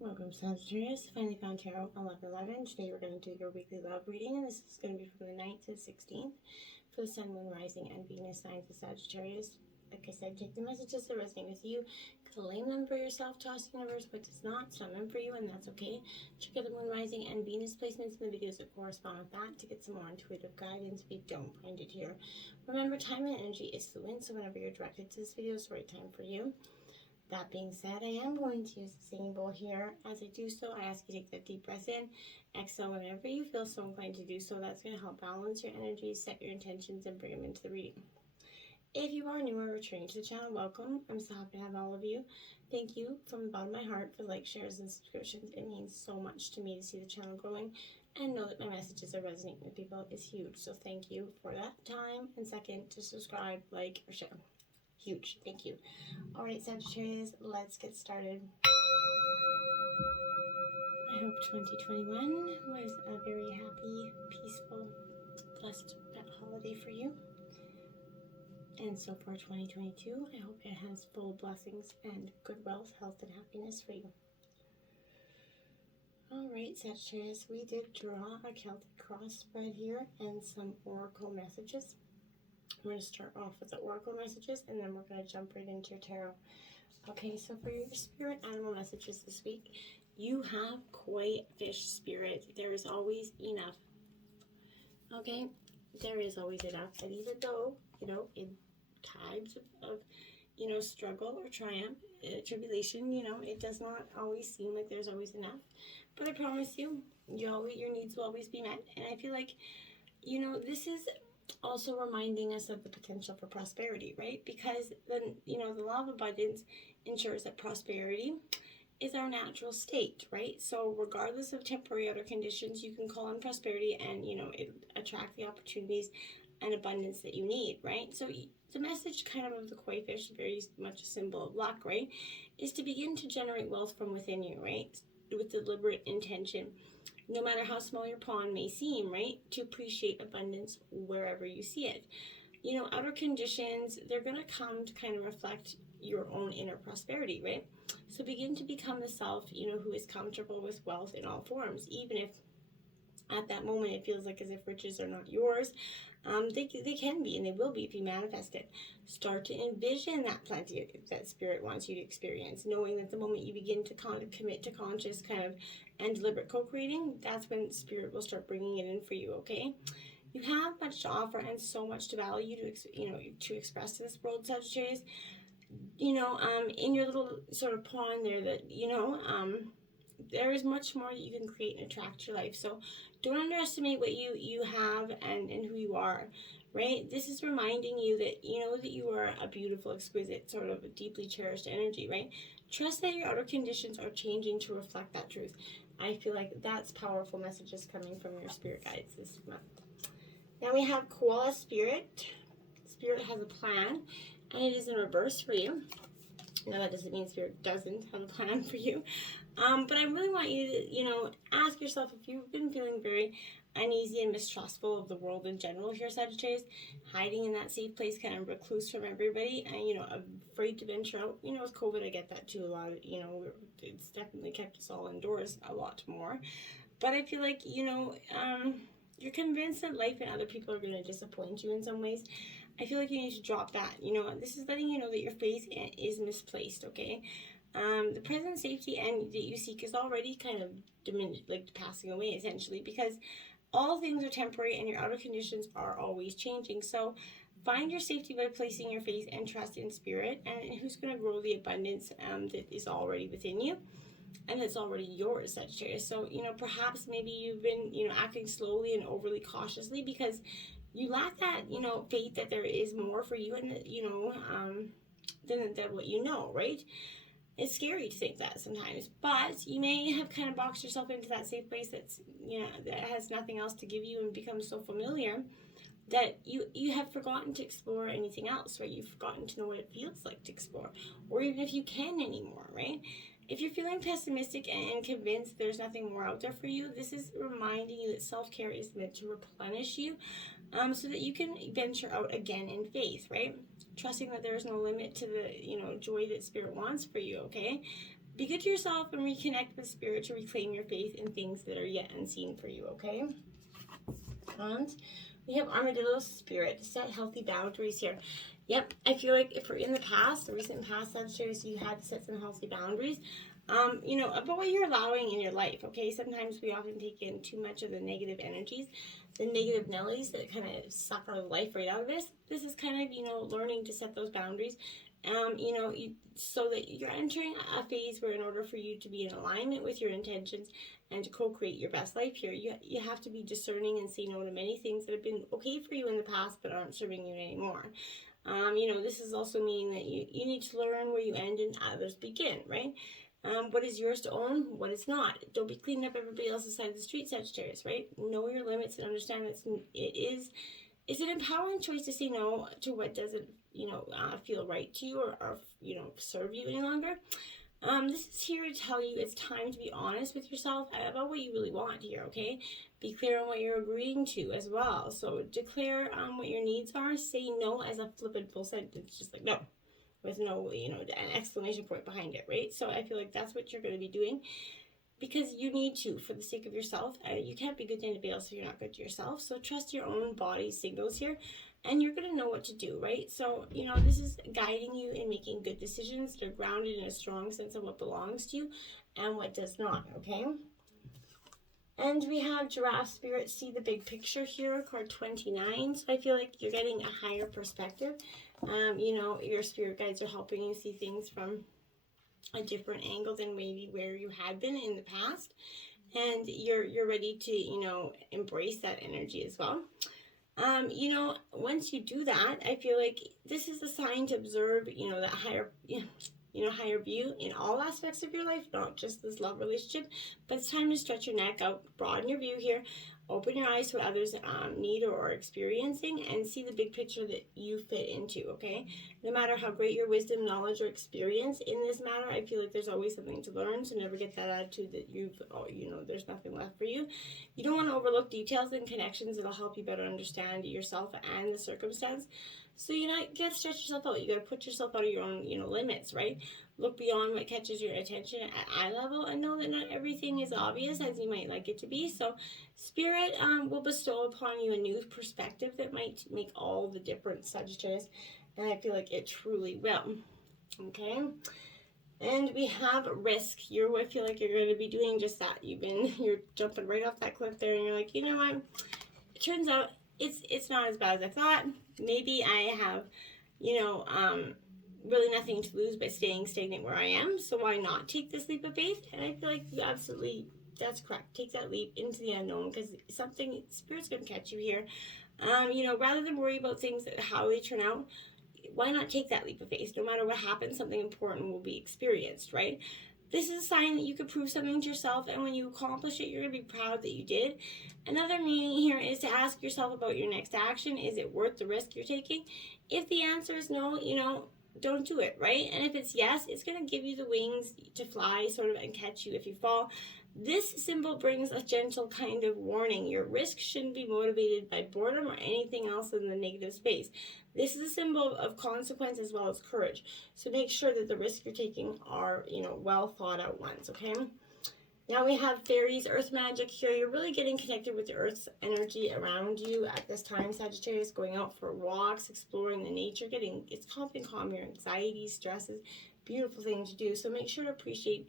Welcome, Sagittarius. Finally found Tarot 1111. Today we're going to do your weekly love reading, and this is going to be from the 9th to the 16th for the Sun, Moon, Rising, and Venus signs of Sagittarius. Like I said, take the messages that resonate with you, claim them for yourself, toss the universe what does not. It's not meant for you, and that's okay. Check out the Moon, Rising, and Venus placements in the videos that correspond with that to get some more intuitive guidance if you don't find it here. Remember, time and energy is fluid, so whenever you're directed to this video, it's the right time for you. That being said, I am going to use the singing bowl here. As I do so, I ask you to take that deep breath in, exhale whenever you feel so inclined to do so. That's going to help balance your energy, set your intentions, and bring them into the reading. If you are new or returning to the channel, welcome. I'm so happy to have all of you. Thank you from the bottom of my heart for likes, shares, and subscriptions. It means so much to me to see the channel growing and know that my messages are resonating with people is huge. So thank you for that time. And second, to subscribe, like, or share. Huge. Thank you. All right, Sagittarius, let's get started. I hope 2021 was a very happy, peaceful, blessed holiday for you. And so for 2022, I hope it has full blessings and good wealth, health, and happiness for you. All right, Sagittarius, we did draw a Celtic cross spread here and some oracle messages. We're going to start off with the oracle messages, and then we're going to jump right into your tarot. Okay, so for your spirit animal messages this week, you have koi fish spirit. There is always enough. Okay, there is always enough. And even though, in times of struggle or triumph, tribulation, it does not always seem like there's always enough. But I promise you, your needs will always be met. And I feel like, this is also reminding us of the potential for prosperity, right? Because then, the law of abundance ensures that prosperity is our natural state, right? So regardless of temporary outer conditions, you can call on prosperity and, it attract the opportunities and abundance that you need, right? So the message kind of the koi fish, very much a symbol of luck, right? Is to begin to generate wealth from within you, right? With deliberate intention. No matter how small your pond may seem, right? To appreciate abundance wherever you see it. Outer conditions, they're going to come to kind of reflect your own inner prosperity, right? So begin to become the self, who is comfortable with wealth in all forms, even if at that moment it feels like as if riches are not yours. They can be, and they will be if you manifest it. Start to envision that plenty that spirit wants you to experience, knowing that the moment you begin to commit to conscious and deliberate co-creating, that's when spirit will start bringing it in for you. Okay, you have much to offer and so much to value to express to this world, Sagittarius. In your little sort of pond there, that there is much more that you can create and attract to your life. So don't underestimate what you have and who you are, right? This is reminding you that that you are a beautiful, exquisite, sort of a deeply cherished energy, right? Trust that your outer conditions are changing to reflect that truth. I feel like that's powerful messages coming from your spirit guides this month. Now we have koala spirit. Spirit has a plan, and it is in reverse for you. Now that doesn't mean spirit doesn't have a plan for you. But I really want you to, ask yourself if you've been feeling very uneasy and mistrustful of the world in general here, Sagittarius, hiding in that safe place, kind of recluse from everybody, and, afraid to venture out. With COVID, I get that too a lot. It's definitely kept us all indoors a lot more. But I feel like, you're convinced that life and other people are going to disappoint you in some ways. I feel like you need to drop that. This is letting you know that your faith is misplaced, okay? The present safety and that you seek is already kind of diminished, like passing away essentially, because all things are temporary and your outer conditions are always changing. So find your safety by placing your faith and trust in spirit, and who's going to grow the abundance that is already within you and that's already yours, Sagittarius. So, perhaps maybe you've been, acting slowly and overly cautiously because you lack that, faith that there is more for you and that, than what you know, right? It's scary to think that sometimes, but you may have kind of boxed yourself into that safe place that's, that has nothing else to give you and become so familiar that you have forgotten to explore anything else, right? You've forgotten to know what it feels like to explore, or even if you can anymore, right? If you're feeling pessimistic and convinced there's nothing more out there for you, this is reminding you that self-care is meant to replenish you, so that you can venture out again in faith, right? Trusting that there is no limit to the, joy that spirit wants for you, okay? be good to yourself and reconnect with spirit to reclaim your faith in things that are yet unseen for you, okay? And we have Armadillo Spirit. Set healthy boundaries here. Yep, I feel like if we're in the past, the recent past, Sagittarius, you had to set some healthy boundaries, you know, about what you're allowing in your life, okay? Sometimes we often take in too much of the negative energies, the negative Nellies that kind of suck our life right out of this. This is kind of, you know, learning to set those boundaries, you know, so that you're entering a phase where in order for you to be in alignment with your intentions and to co-create your best life here, you have to be discerning and say no to many things that have been okay for you in the past but aren't serving you anymore. You know, this is also meaning that you need to learn where you end and others begin, right? What is yours to own, what is not. Don't be cleaning up everybody else's side of the street, Sagittarius, right? Know your limits and understand that it's an empowering choice to say no to what doesn't, you know, feel right to you or you know, serve you any longer. This is here to tell you it's time to be honest with yourself about what you really want here, okay? Be clear on what you're agreeing to as well. So declare what your needs are. Say no as a flippant full sentence, just like no, with no, you know, an exclamation point behind it, right? So I feel like that's what you're going to be doing because you need to, for the sake of yourself. You can't be good to anybody else if you're not good to yourself. So trust your own body signals here, and you're going to know what to do, right? So, you know, this is guiding you in making good decisions that are grounded in a strong sense of what belongs to you and what does not, okay? And we have Giraffe Spirit, see the big picture here, card 29. So I feel like you're getting a higher perspective. You know, your spirit guides are helping you see things from a different angle than maybe where you had been in the past. And you're ready to, you know, embrace that energy as well. You know, once you do that, I feel like this is a sign to observe, you know, that higher, higher view in all aspects of your life, not just this love relationship. But it's time to stretch your neck out, broaden your view here, open your eyes to what others need or are experiencing, and see the big picture that you fit into, okay? No matter how great your wisdom, knowledge, or experience in this matter, I feel like there's always something to learn, so never get that attitude that there's nothing left for you. You don't want to overlook details and connections that'll help you better understand yourself and the circumstance. So you got to stretch yourself out. You got to put yourself out of your own, limits, right? Look beyond what catches your attention at eye level and know that not everything is obvious as you might like it to be. So Spirit will bestow upon you a new perspective that might make all the difference, Sagittarius. And I feel like it truly will. Okay? And we have risk. I feel like you're going to be doing just that. You're jumping right off that cliff there and you're like, you know what? It turns out it's not as bad as I thought. Maybe I have, really nothing to lose by staying stagnant where I am. So why not take this leap of faith? And I feel like that's correct. Take that leap into the unknown because Spirit's going to catch you here. Rather than worry about things, how they turn out, why not take that leap of faith? No matter what happens, something important will be experienced, right? This is a sign that you could prove something to yourself, and when you accomplish it, you're going to be proud that you did. Another meaning here is to ask yourself about your next action. Is it worth the risk you're taking? If the answer is no, don't do it, right? And if it's yes, it's going to give you the wings to fly sort of and catch you if you fall. This symbol brings a gentle kind of warning. Your risk shouldn't be motivated by boredom or anything else in the negative space. This is a symbol of consequence as well as courage. So make sure that the risks you're taking are, well thought out ones, okay? Now we have fairies, earth magic here. You're really getting connected with the earth's energy around you at this time, Sagittarius, going out for walks, exploring the nature, it's helping calm your anxiety, stresses, beautiful thing to do. So make sure to appreciate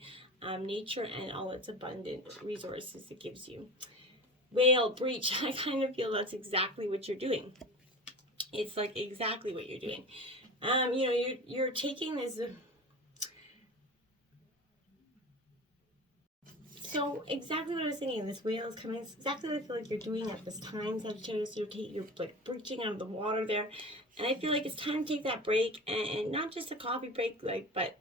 nature and all its abundant resources it gives you. Whale, breach, I kind of feel that's exactly what you're doing. It's like exactly what you're doing. You're taking this. So exactly what I was thinking, this whale is coming. It's exactly what I feel like you're doing at this time, Sagittarius. You're like breaching out of the water there. And I feel like it's time to take that break, and not just a coffee break, but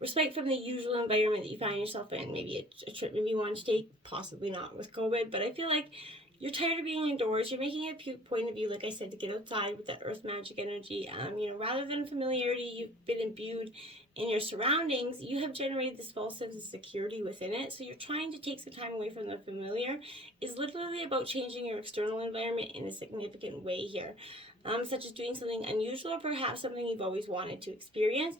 respect from the usual environment that you find yourself in. Maybe a trip maybe you want to take, possibly not with COVID, but I feel like you're tired of being indoors. You're making a point of view, like I said, to get outside with that earth magic energy. Rather than familiarity, you've been imbued in your surroundings. You have generated this false sense of security within it. So you're trying to take some time away from the familiar. It's literally about changing your external environment in a significant way here, such as doing something unusual or perhaps something you've always wanted to experience.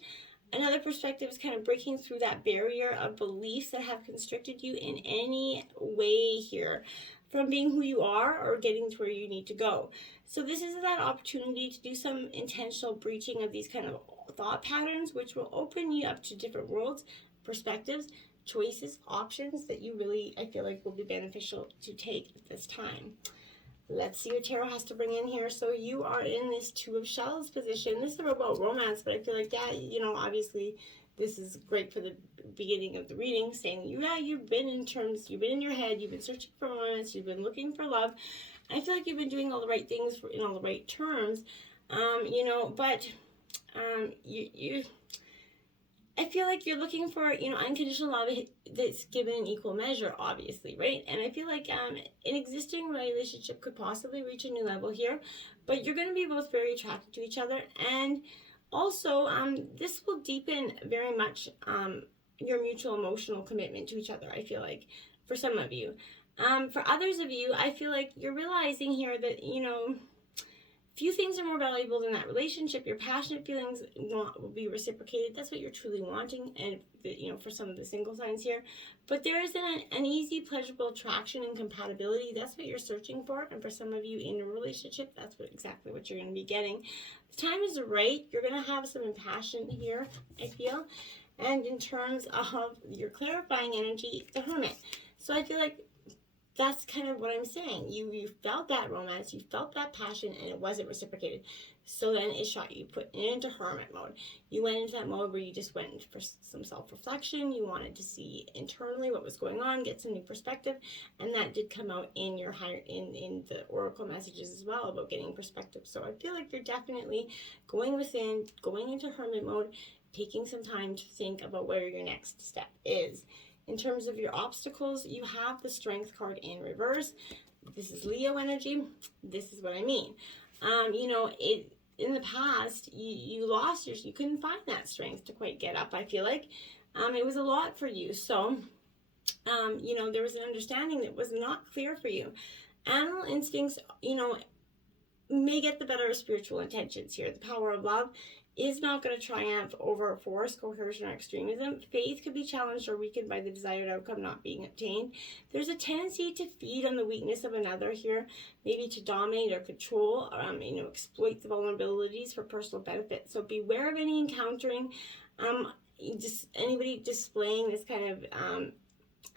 Another perspective is kind of breaking through that barrier of beliefs that have constricted you in any way here from being who you are or getting to where you need to go. So this is that opportunity to do some intentional breaching of these kind of thought patterns, which will open you up to different worlds, perspectives, choices, options that you really, I feel like, will be beneficial to take at this time. Let's see what Tarot has to bring in here. So you are in this Two of Shells position. This is about romance, but I feel like, yeah, you know, obviously this is great for the beginning of the reading, saying, yeah, you've been in your head, you've been searching for romance, you've been looking for love. I feel like you've been doing all the right things in all the right terms, you know, but I feel like you're looking for, you know, unconditional love that's given in equal measure, obviously, right? And I feel like an existing relationship could possibly reach a new level here, but you're going to be both very attracted to each other. And also, this will deepen very much your mutual emotional commitment to each other, I feel like, for some of you. For others of you, I feel like you're realizing here that, you know, few things are more valuable than that relationship. Your passionate feelings will be reciprocated. That's what you're truly wanting, and you know, for some of the single signs here. But there is an easy, pleasurable attraction and compatibility. That's what you're searching for. And for some of you in a relationship, that's exactly what you're going to be getting. The time is right. You're going to have some impassion here, I feel. And in terms of your clarifying energy, the Hermit. So I feel like that's kind of what I'm saying. You felt that romance, you felt that passion, and it wasn't reciprocated. So then it shot you, put it into hermit mode. You went into that mode where you just went for some self-reflection. You wanted to see internally what was going on, get some new perspective, and that did come out in your in the oracle messages as well about getting perspective. So I feel like you're definitely going within, going into hermit mode, taking some time to think about where your next step is. In terms of your obstacles, you have the Strength card in reverse. This is Leo energy. This is what I mean. You know, in the past, you lost you couldn't find that strength to quite get up, I feel like. It was a lot for you. So, you know, there was an understanding that was not clear for you. Animal instincts, you know, may get the better of spiritual intentions here. The power of love is not going to triumph over force, coercion, or extremism. Faith could be challenged or weakened by the desired outcome not being obtained. There's a tendency to feed on the weakness of another here, maybe to dominate or control, you know, exploit the vulnerabilities for personal benefit. So beware of any encountering, just anybody displaying this kind of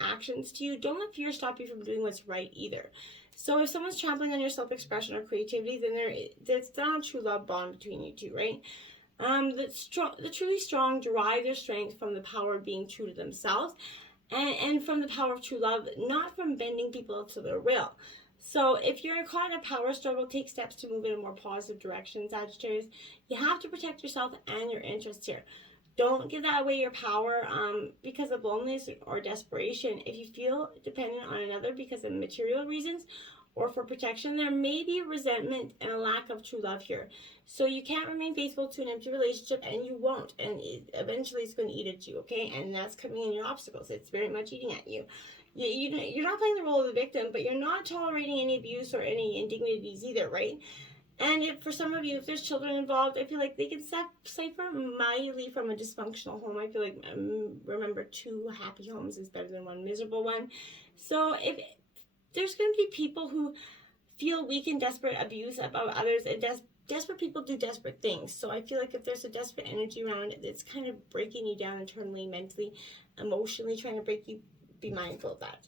actions to you. Don't let fear stop you from doing what's right either. So if someone's trampling on your self-expression or creativity, then there's not a true love bond between you two, right? The truly strong derive their strength from the power of being true to themselves and from the power of true love, not from bending people to their will. So if you're caught in a power struggle, take steps to move in a more positive direction, Sagittarius. You have to protect yourself and your interests here. Don't give that away, your power, because of loneliness or desperation. If you feel dependent on another because of material reasons or for protection, there may be resentment and a lack of true love here. So you can't remain faithful to an empty relationship, and you won't. And eventually it's going to eat at you, okay? And that's coming in your obstacles. It's very much eating at you. You're not playing the role of the victim, but you're not tolerating any abuse or any indignities either, right? And if, for some of you, if there's children involved, I feel like they can suffer mildly from a dysfunctional home. I feel like, remember, 2 happy homes is better than 1 miserable one. So if there's going to be people who feel weak and desperate, abuse about others, and desperate people do desperate things. So I feel like if there's a desperate energy around it, it's kind of breaking you down internally, mentally, emotionally, trying to break you. Be mindful of that.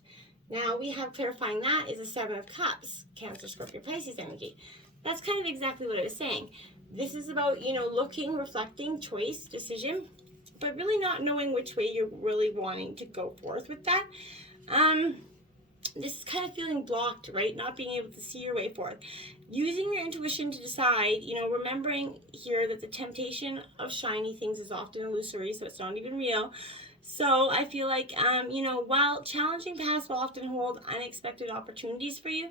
Now we have clarifying that is a 7 of Cups, Cancer, Scorpio, Pisces energy. That's kind of exactly what I was saying. This is about, you know, looking, reflecting, choice, decision, but really not knowing which way you're really wanting to go forth with that. This is kind of feeling blocked, right? Not being able to see your way forth. Using your intuition to decide, you know, remembering here that the temptation of shiny things is often illusory, so it's not even real. So I feel like, you know, while challenging paths will often hold unexpected opportunities for you,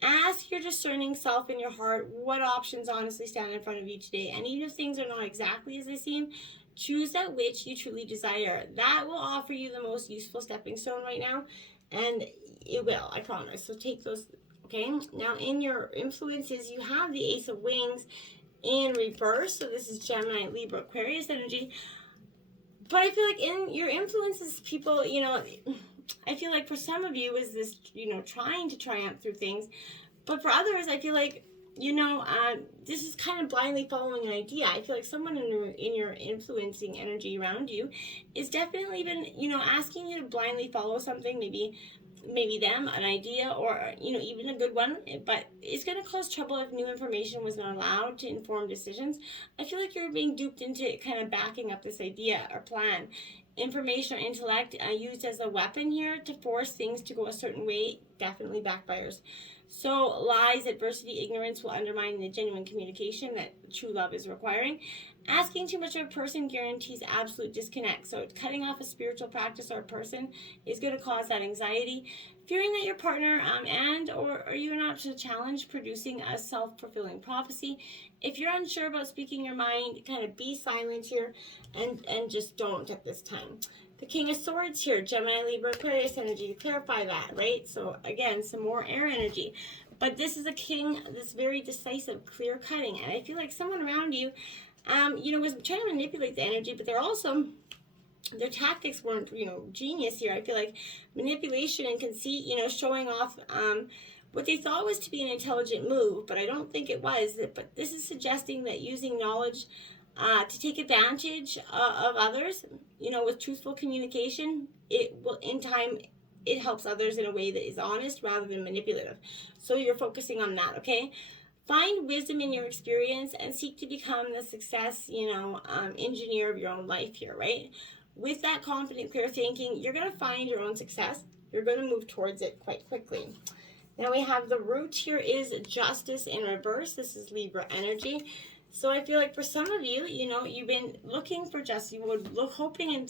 ask your discerning self in your heart what options honestly stand in front of you today. And even if things are not exactly as they seem, choose that which you truly desire. That will offer you the most useful stepping stone right now. And it will, I promise. So take those, okay? Now in your influences, you have the Ace of Wings in reverse. So this is Gemini, Libra, Aquarius energy. But I feel like in your influences, people, you know, I feel like for some of you is this, you know, trying to triumph through things. But for others, I feel like, you know, this is kind of blindly following an idea. I feel like someone in your influencing energy around you is definitely been, you know, asking you to blindly follow something, maybe them, an idea, or, you know, even a good one, but it's going to cause trouble if new information was not allowed to inform decisions. I feel like you're being duped into kind of backing up this idea or plan. Information or intellect used as a weapon here to force things to go a certain way definitely backfires. So lies, adversity, ignorance will undermine the genuine communication that true love is requiring. Asking too much of a person guarantees absolute disconnect. So cutting off a spiritual practice or a person is going to cause that anxiety. Fearing that your partner or you're not to challenge producing a self-fulfilling prophecy. If you're unsure about speaking your mind, kind of be silent here and just don't at this time. The King of Swords here, Gemini, Libra, Aquarius energy, to clarify that, right? So again, some more air energy. But this is a king that's very decisive, clear cutting. And I feel like someone around you, you know, was trying to manipulate the energy, but they're also, their tactics weren't, you know, genius here. I feel like manipulation and conceit, you know, showing off what they thought was to be an intelligent move, but I don't think it was. But this is suggesting that using knowledge to take advantage of others, you know, with truthful communication, it will, in time, it helps others in a way that is honest rather than manipulative. So you're focusing on that, okay? Find wisdom in your experience and seek to become the success, you know, engineer of your own life here, right? With that confident, clear thinking, you're going to find your own success. You're going to move towards it quite quickly. Now we have the root here is justice in reverse. This is Libra energy. So I feel like for some of you, you know, you've been looking for justice. You would look, hoping and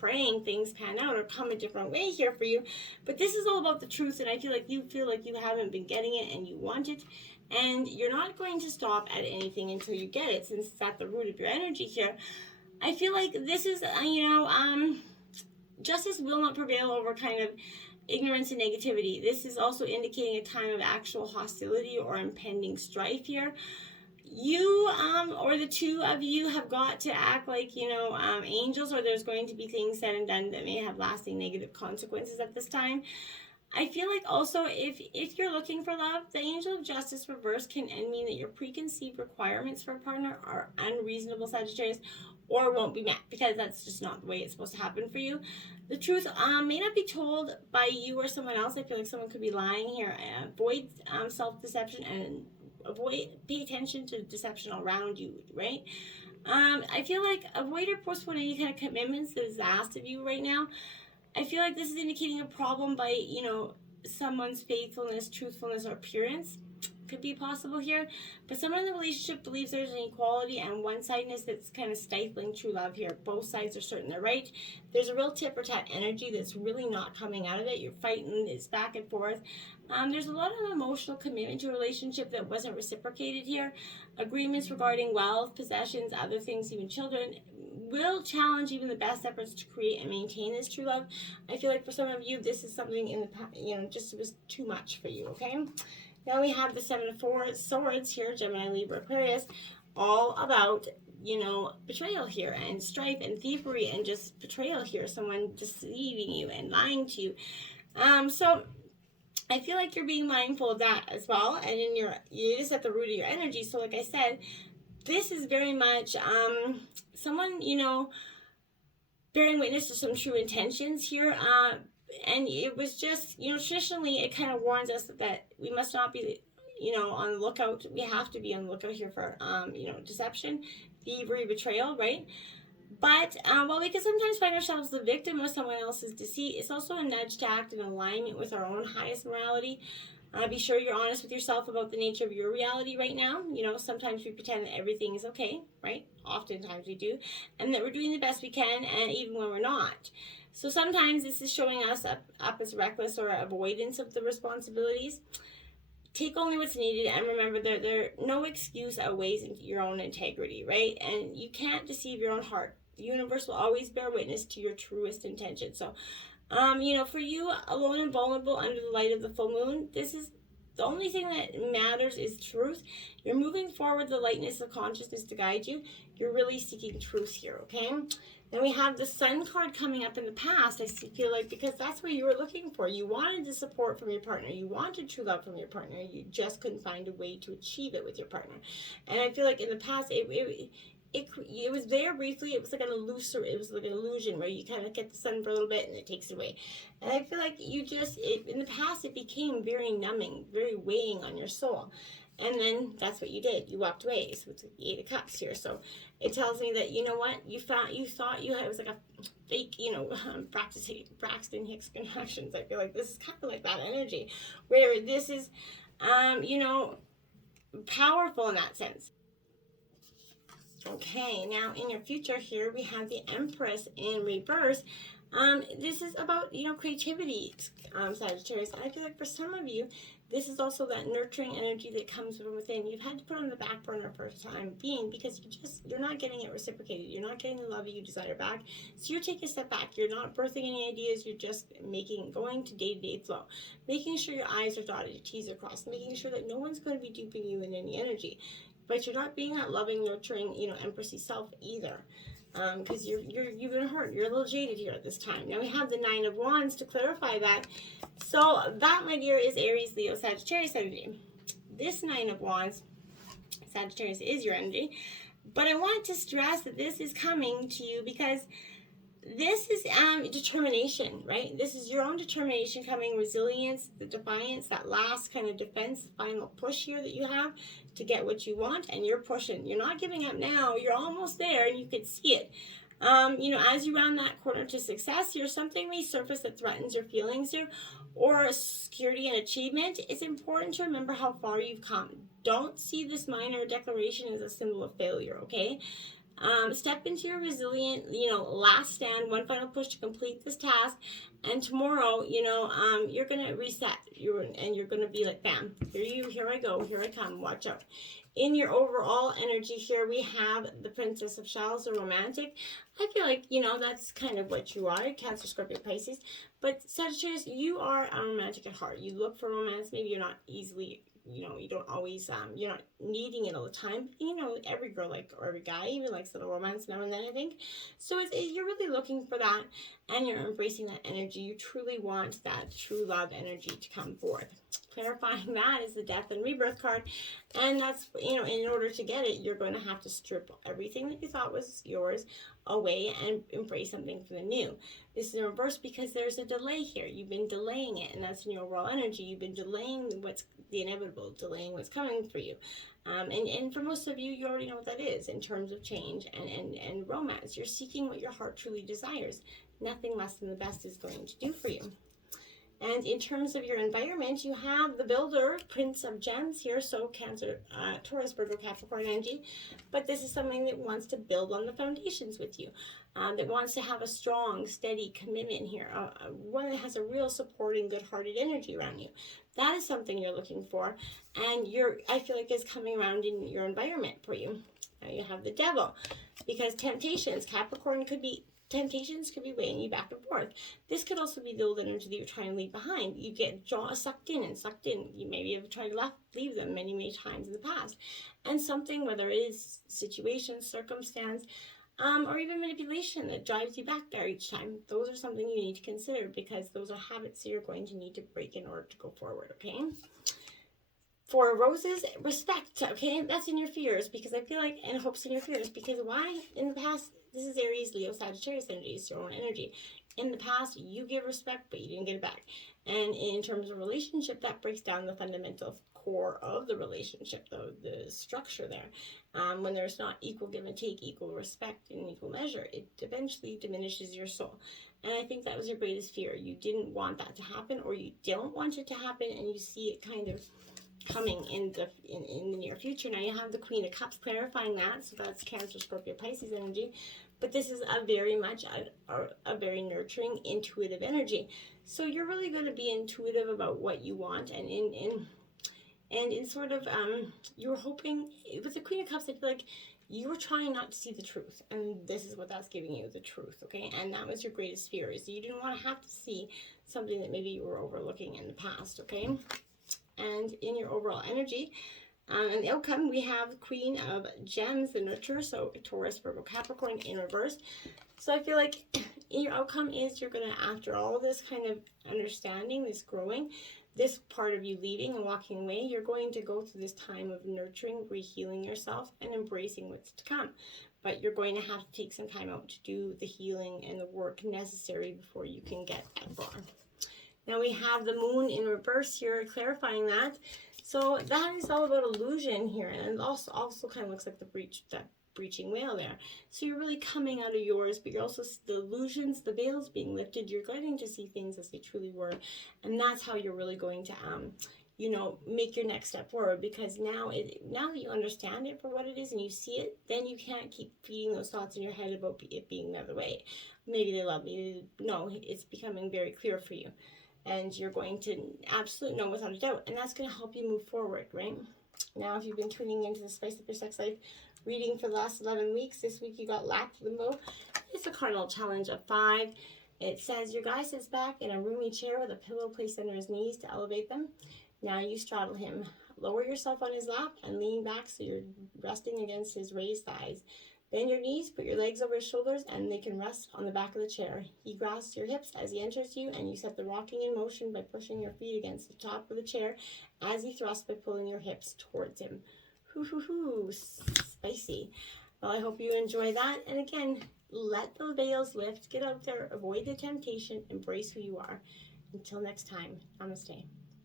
praying things pan out or come a different way here for you. But this is all about the truth, and I feel like you haven't been getting it and you want it. And you're not going to stop at anything until you get it, since it's at the root of your energy here. I feel like this is, you know, justice will not prevail over kind of ignorance and negativity. This is also indicating a time of actual hostility or impending strife here. You or the two of you have got to act like, you know, angels, or there's going to be things said and done that may have lasting negative consequences at this time. I feel like also if you're looking for love, the angel of justice reverse can mean that your preconceived requirements for a partner are unreasonable, Sagittarius, or won't be met, because that's just not the way it's supposed to happen for you. The truth may not be told by you or someone else. I feel like someone could be lying here. Avoid self-deception and pay attention to deception around you, right? I feel like avoid or postpone any kind of commitments that is asked of you right now. I feel like this is indicating a problem by, you know, someone's faithfulness, truthfulness, or appearance. Could be possible here. But someone in the relationship believes there's an equality and one-sidedness that's kind of stifling true love here. Both sides are certain they're right. There's a real tit for tat energy that's really not coming out of it. You're fighting, it's back and forth. There's a lot of emotional commitment to a relationship that wasn't reciprocated here. Agreements regarding wealth, possessions, other things, even children, will challenge even the best efforts to create and maintain this true love. I feel like for some of you, this is something in the past, you know, just was too much for you, okay? Now we have the Seven of Swords here, Gemini, Libra, Aquarius, all about, you know, betrayal here and strife and thievery and just betrayal here, someone deceiving you and lying to you. So I feel like you're being mindful of that as well, and it is at the root of your energy. So like I said, this is very much someone, you know, bearing witness to some true intentions here. And it was just, you know, traditionally it kind of warns us that we must not be, you know, on the lookout. We have to be on the lookout here for, you know, deception, thievery, betrayal, right? But while we can sometimes find ourselves the victim of someone else's deceit, it's also a nudge to act in alignment with our own highest morality. Be sure you're honest with yourself about the nature of your reality right now. You know, sometimes we pretend that everything is okay, right? Oftentimes we do. And that we're doing the best we can, and even when we're not. So sometimes this is showing us up as reckless or avoidance of the responsibilities. Take only what's needed, and remember there no excuse outweighs your own integrity, right? And you can't deceive your own heart. The universe will always bear witness to your truest intention. So, you know, for you, alone and vulnerable under the light of the full moon, this is the only thing that matters is truth. You're moving forward the lightness of consciousness to guide you. You're really seeking truth here, okay? Then we have the Sun card coming up in the past. I feel like because that's what you were looking for. You wanted the support from your partner. You wanted true love from your partner. You just couldn't find a way to achieve it with your partner. And I feel like in the past, it was there briefly. It was like it was like an illusion where you kind of get the sun for a little bit and it takes it away. And I feel like in the past, it became very numbing, very weighing on your soul. And then that's what you did. You walked away. So it's the 8 of Cups here. So it tells me that, you know what, you thought you had, it was like a fake, Braxton Hicks connections. I feel like this is kind of like that energy where this is, powerful in that sense. Okay, now in your future here, we have the Empress in reverse. This is about, creativity, Sagittarius. I feel like for some of you, this is also that nurturing energy that comes from within. You've had to put on the back burner for the time being because you're not getting it reciprocated. You're not getting the love you desire back. So you're taking a step back. You're not birthing any ideas. You're just going to day-to-day flow. Making sure your I's are dotted, your T's are crossed. Making sure that no one's going to be duping you in any energy. But you're not being that loving, nurturing, Empressy self either. Because you've been hurt. You're a little jaded here at this time. Now we have the 9 of Wands to clarify that. So that, my dear, is Aries, Leo, Sagittarius energy. This 9 of Wands, Sagittarius, is your energy. But I want to stress that this is coming to you because this is determination, right? This is your own determination coming, resilience, the defiance, that last kind of defense, final push here that you have to get what you want, and you're pushing. You're not giving up now. You're almost there, and you can see it. As you round that corner to success here, something may surface that threatens your feelings here, or security and achievement. It's important to remember how far you've come. Don't see this minor declaration as a symbol of failure, okay? Step into your resilient, last stand, one final push to complete this task. And tomorrow, you're going to reset. You're going to be like, bam, here I go, here I come, watch out. In your overall energy here, we have the Princess of Shells, the romantic. I feel like, that's kind of what you are, Cancer, Scorpio, Pisces. But Sagittarius, you are a romantic at heart. You look for romance. Maybe you're not easily, you don't always, you're not needing it all the time. Every girl, or every guy even likes a little romance now and then, I think. So you're really looking for that, and you're embracing that energy. You truly want that true love energy to come forth. Clarifying that is the Death and Rebirth card, and that's, in order to get it, you're going to have to strip everything that you thought was yours away and embrace something for the new. This is in reverse because there's a delay here. You've been delaying it, and that's in your overall energy. You've been delaying what's the inevitable, delaying what's coming for you. And for most of you, you already know what that is in terms of change and romance. You're seeking what your heart truly desires. Nothing less than the best is going to do for you. And in terms of your environment, you have the Builder, Prince of Gems here, so Cancer, Taurus, Virgo, Capricorn energy. But this is something that wants to build on the foundations with you, that wants to have a strong, steady commitment here, one that has a real supporting, good-hearted energy around you. That is something you're looking for, and I feel like is coming around in your environment for you. Now you have the Devil, because temptations could be weighing you back and forth. This could also be the old energy that you're trying to leave behind. You get sucked in. You maybe have tried to leave them many, many times in the past. And something, whether it is situation, circumstance, or even manipulation that drives you back there each time. Those are something you need to consider because those are habits that you're going to need to break in order to go forward, okay? For Roses, respect, okay? That's in your fears because I feel like, and hopes in your fears, because why? In the past, this is Aries, Leo, Sagittarius energy, it's your own energy. In the past, you give respect, but you didn't get it back. And in terms of relationship, that breaks down the fundamental core of the relationship, the structure there. When there's not equal give and take, equal respect in equal measure, it eventually diminishes your soul. And I think that was your greatest fear. You didn't want that to happen, or you don't want it to happen, and you see it kind of coming in the near future. Now you have the Queen of Cups clarifying that, so that's Cancer, Scorpio, Pisces energy. But this is a very much a very nurturing, intuitive energy. So you're really going to be intuitive about what you want, and in sort of you were hoping with the Queen of Cups. I feel like you were trying not to see the truth, and this is what that's giving you, the truth, okay? And that was your greatest fear, is you didn't want to have to see something that maybe you were overlooking in the past, okay? And in your overall energy, And the outcome, we have Queen of Gems, the nurturer, so Taurus, Virgo, Capricorn in reverse. So I feel like your outcome is you're going to, after all this kind of understanding, this growing, this part of you leaving and walking away, you're going to go through this time of nurturing, rehealing yourself, and embracing what's to come. But you're going to have to take some time out to do the healing and the work necessary before you can get that far. Now we have the moon in reverse here, clarifying that. So that is all about illusion here, and it also kind of looks like that breaching veil there. So you're really coming out of yours, but you're also, the illusions, the veils being lifted, you're getting to see things as they truly were, and that's how you're really going to you know, make your next step forward, because now that you understand it for what it is and you see it, then you can't keep feeding those thoughts in your head about it being the other way. Maybe they love me. No, it's becoming very clear for you. And you're going to absolutely know without a doubt. And that's going to help you move forward, right? Now, if you've been tuning into the Spice Up Your Sex Life reading for the last 11 weeks, this week you got Lack Limbo. It's a cardinal challenge of 5. It says, your guy sits back in a roomy chair with a pillow placed under his knees to elevate them. Now you straddle him. Lower yourself on his lap and lean back so you're resting against his raised thighs. Bend your knees, put your legs over his shoulders, and they can rest on the back of the chair. He grasps your hips as he enters you, and you set the rocking in motion by pushing your feet against the top of the chair as he thrusts by pulling your hips towards him. Hoo, spicy. Well, I hope you enjoy that. And again, let the veils lift. Get out there, avoid the temptation, embrace who you are. Until next time, namaste.